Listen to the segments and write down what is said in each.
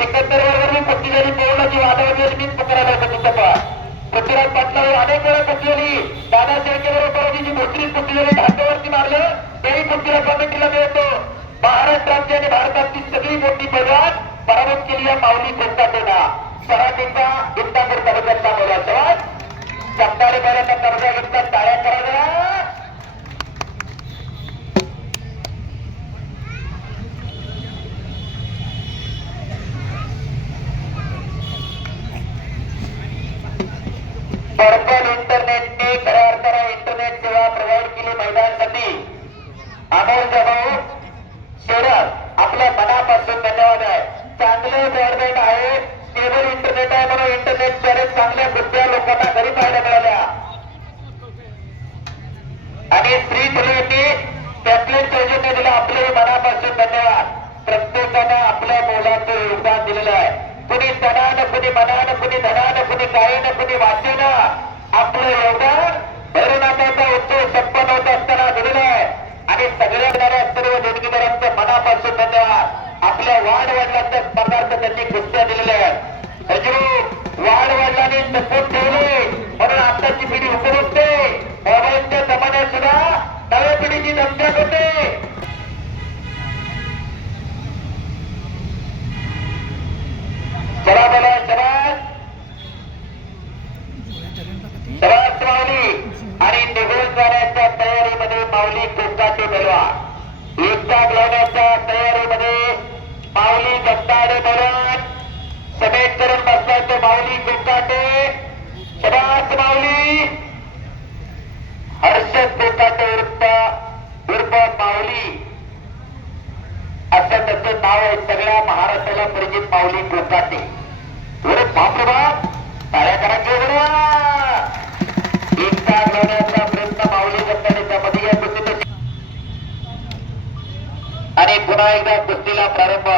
सिकंदर बरोबर कुस्ती झाली पौर्णाची वादावली मीच पकडायला होता पृथ्वीराज पाटलावर अनेक वेळा कुस्ती झाली दादा शेळके बरोबर जी दुसरी कुस्ती झाली ढाब्यावरती मारलं तेही कुस्तीला कमिटीला मिळतो महाराष्ट्र राज्य आणि भारताची सगळी मोठी पैलवान पराभूत केली या माऊली कोणताटेला सराटीचा इंदापूर तालुक्यातला बोला समाज जगदाळे बैलांना कर्जा घेतला टाळ्या करा पर्पल इंटरनेटने खऱ्या अर्थाने इंटरनेट सेवा प्रोव्हाइड केली महिलांसाठी अमोल जाधव शेरर आपल्या मनापासून धन्यवाद आहे चांगले ब्रॉडबँड आहे केबल इंटरनेट आहे म्हणून इंटरनेट द्वारे चांगल्या बुद्ध्या लोकांना घरी पाहायला मिळाल्या आणि स्त्री दिली टॅबलेट योजने दिला आपले मनापासून धन्यवाद प्रत्येकानं आपल्या मोलाचं योगदान दिलेलं आहे कुणी तनानं कुणी मनानं कुणी धनानं कुणी गायनं कुणी वाचेनं आपलं योगदान भैरवनाथाचा उत्सव संपन्न होत असताना दिलेलं आहे आणि सगळ्या सर्व देणगीदारांचं मनापासून धन्यवाद आपल्या वाढवडिलांच्या पदार्थ त्यांनी कुस्त्या दिलेल्या आहेत हजू वाढवडिलांनी जपून ठेवले म्हणून आताची पिढी उपलब्ध मोबाईलच्या जमान्यात सुद्धा नव्या पिढीची धमक्यात होते चला बोला शबास माऊली आणि निघून जाण्याच्या तयारीमध्ये माऊली कोकाटे बलवान एकटाक लावण्याच्या तयारीमध्ये माऊली जगदाळे बलवान समेट करून बसल्याचे माऊली कोकाटे शबास माऊली हर्षद कोकाटे उर्फ माऊली असं त्याचं नाव आहे सगळ्या महाराष्ट्राला परिचित माऊली कोकाटे उर्फ बापरेबाप टाळ्या करा घेऊन एकटा लावण्याचा प्रयत्न माऊली जगदाळे त्यामध्ये या कुस्तीत आणि पुन्हा एकदा कुस्तीला प्रारंभ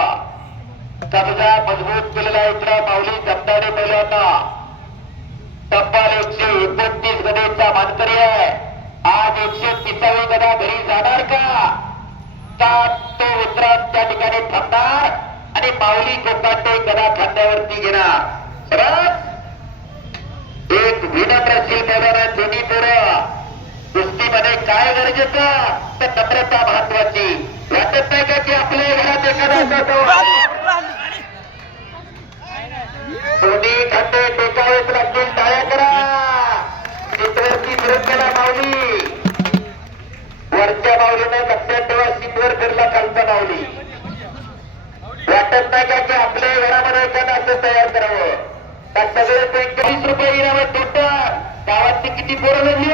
कब्जा मजबूत केलेला इकडे माऊली जगदाळे बैलांना तब्बल 129 गदेचा मानकरी आहे आज 130वी गदा घरी जाणार का तो उत्तरात त्या ठिकाणी थांबणार आणि माऊली कोकाटे गदा खांद्यावरती घेणार सरस एक विनम्रशील मैदानात दोन्ही पोरं कुस्तीमध्ये काय गरजेचं तर नम्रता महत्वाची वाटत नाही का की आपल्या घरात एखादा दोन्ही खांदे टेकावेच लागतील टाळ्या करा सीटवरती फिरत गेला माऊली वरच्या माऊलीनं लक्षात ठेवा सीटवर फिरला खालचा माऊली वाटत नाही का की आपल्या घरामध्ये एखादा असं तयार करावं तर सगळे 20 रुपये इनामात टोटल गावातली किती पोरं झाली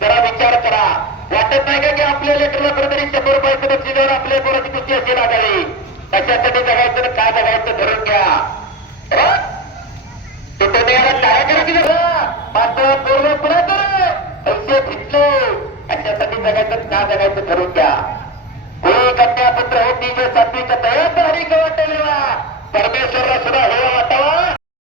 जरा विचार करा वाटत नाही का की आपल्या लेकरला कुठेतरी 100 रुपयाचं बक्षीसवर आपल्या पोराची कुस्ती अशी लागावी कशासाठी जगायचं काय जगायचं धरून घ्या तिथे याला काय करा मात्र पोरं पुन्हा कर पैसे फिटले अशासाठी जगायचं का जगायचं ठरवून घ्या कोणी कन्या पुत्र होती जे सात्विक तयार हरी वाटेल परमेश्वरला सुद्धा हे वाटावा